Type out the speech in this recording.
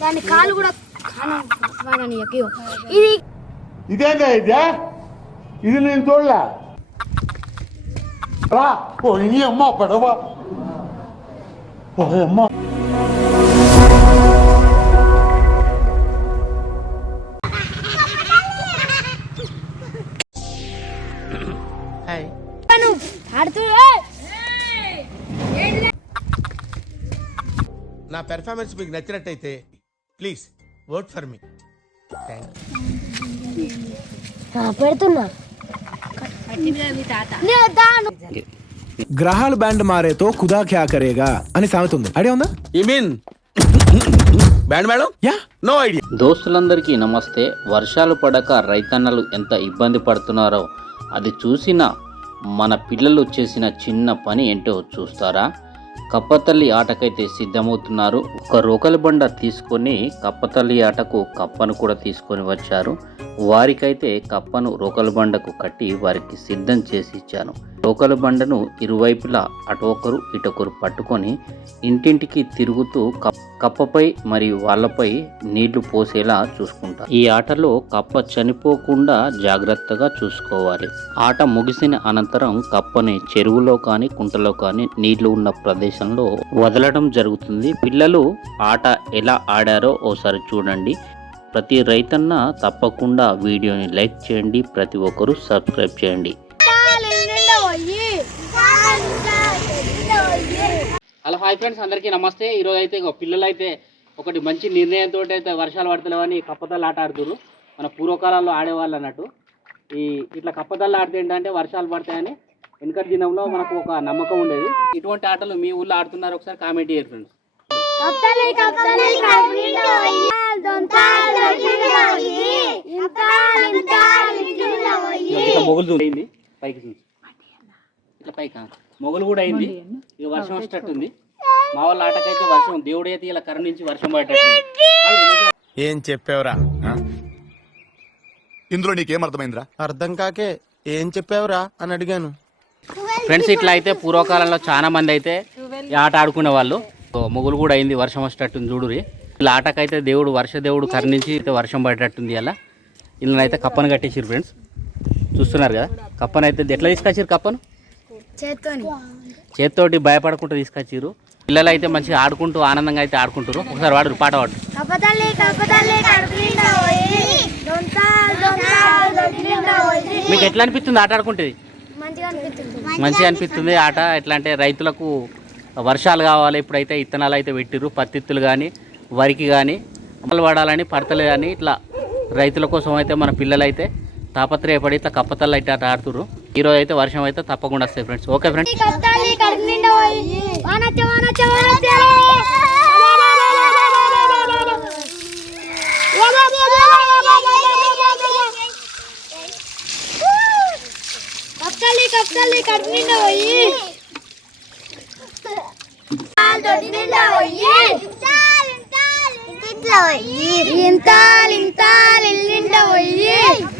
దాని కాలు కూడా ఇది ఇదేందా ఇదే? ఇది నేను చూడలే. రా ఓ నీ అమ్మ పడవ. ఓ అమ్మ. నువ్వు ఆడుతూ నా పెర్ఫార్మెన్స్ మీకు నచ్చినట్టయితే please work for me thank పెడుతున్నా. గ్రహాలు బ్యాండ్ మారేతో ఖుదా క్యా కరేగా అని సామెత ఉంది ఐడియా ఉందా? You mean band madam? Yeah no idea దోస్తులందరికీ నమస్తే. వర్షాలు పడక రైతన్నలు ఎంత ఇబ్బంది పడుతున్నారో అది చూసిన మన పిల్లలు చేసిన చిన్న పని ఏంటో చూస్తారా? కప్పతల్లి ఆటకైతే సిద్ధమవుతున్నారు. ఒక రోకలి బండ తీసుకొని కప్పతల్లి ఆటకు కప్పను కూడా తీసుకొని వచ్చారు. వారికైతే కప్పను రోకలి బండకు కట్టి వారికి సిద్ధం చేసి ఇచ్చాను. రోకలి బండను ఇరువైపులా అటు ఒకరు ఇటొకరు పట్టుకొని ఇంటింటికి తిరుగుతూ కప్- కప్పపై మరియు వాళ్ళపై నీళ్ళు పోసేలా చూసుకుంటారు. ఈ ఆటలో కప్ప చనిపోకుండా జాగ్రత్తగా చూసుకోవాలి. ఆట ముగిసిన అనంతరం కప్పని చెరువులో కానీ కుంటలో కానీ నీళ్ళు ఉన్న ప్రదేశంలో వదలడం జరుగుతుంది. పిల్లలు ఆట ఎలా ఆడారో ఓసారి చూడండి. ప్రతి రైతన్న తప్పకుండా వీడియోని లైక్ చేయండి. ప్రతి ఒక్కరూ సబ్స్క్రైబ్ చేయండి. హలో హాయ్ ఫ్రెండ్స్ అందరికీ నమస్తే ఈరోజు అయితే పిల్లలు అయితే ఒకటి మంచి నిర్ణయంతో అయితే వర్షాలు పడతలేవని కప్పతల్లు ఆట ఆడుతున్నారు మన పూర్వకాలంలో ఆడేవాళ్ళు అన్నట్టు ఈ ఇట్లా కప్పతల్లు ఆడితే ఏంటంటే వర్షాలు పడతాయని వెనుకటి దినంలో మనకు ఒక నమ్మకం ఉండేది ఇటువంటి ఆటలు మీ ఊళ్ళో ఆడుతున్నారు ఒకసారి కామెంట్ చేయరు ఫ్రెండ్స్ మొగులు పైకి చూసి ఇట్లా పైకి మొగులు కూడా అయింది. ఇక వర్షం వచ్చేటట్టుంది మా వాళ్ళ ఆటకైతే వర్షం దేవుడు అయితే ఇలా కరుణించి వర్షం పడేటట్టుంది ఏం చెప్పావురా? ఇందులో నీకేం అర్థమైందిరా? అర్థం కాకే ఏం చెప్పావురా అని అడిగాను. ఫ్రెండ్స్ ఇట్లా అయితే పూర్వకాలంలో చాలా మంది అయితే ఈ ఆట ఆడుకునే వాళ్ళు. మొగులు కూడా అయింది వర్షం వచ్చేటట్టుంది చూడురి ఇలా ఆటకైతే దేవుడు వర్ష దేవుడు కరుణించి అయితే వర్షం పడేటట్టుంది అలా ఇలా అయితే కప్పను కట్టేసారు ఫ్రెండ్స్ చూస్తున్నారు కదా కప్పను అయితే ఎట్లా తీసుకొచ్చారు కప్పను? చేత్తోటి భయపడకుండా తీసుకొచ్చారు పిల్లలు అయితే మంచిగా ఆడుకుంటూ ఆనందంగా అయితే ఆడుకుంటారు ఒకసారి వాడు పాట పాడు. పోయి మీకు ఎట్లా అనిపిస్తుంది ఆట ఆడుకుంటే? మంచిగా అనిపిస్తుంది. ఆట. ఎట్లా అంటే రైతులకు వర్షాలు కావాలి. ఇప్పుడైతే ఇత్తనాలు అయితే పెట్టిర్రు. పత్తిత్తులు కానీ వరికి కానీ అమలు పడాలని పడతలు కానీ ఇట్లా రైతుల కోసం అయితే మన పిల్లలు అయితే తాపత్రయపడి ఇట్లా కప్పతల్లు అయితే ఆట ఆడుతుర్రు. ఈరోజు అయితే వర్షం అయితే తప్పకుండా వస్తాయి ఫ్రెండ్స్ ఓకే ఫ్రెండ్స్ కప్తాలి పోయి పోయి ఇంతాలి ఇంతాలి నిండా పోయి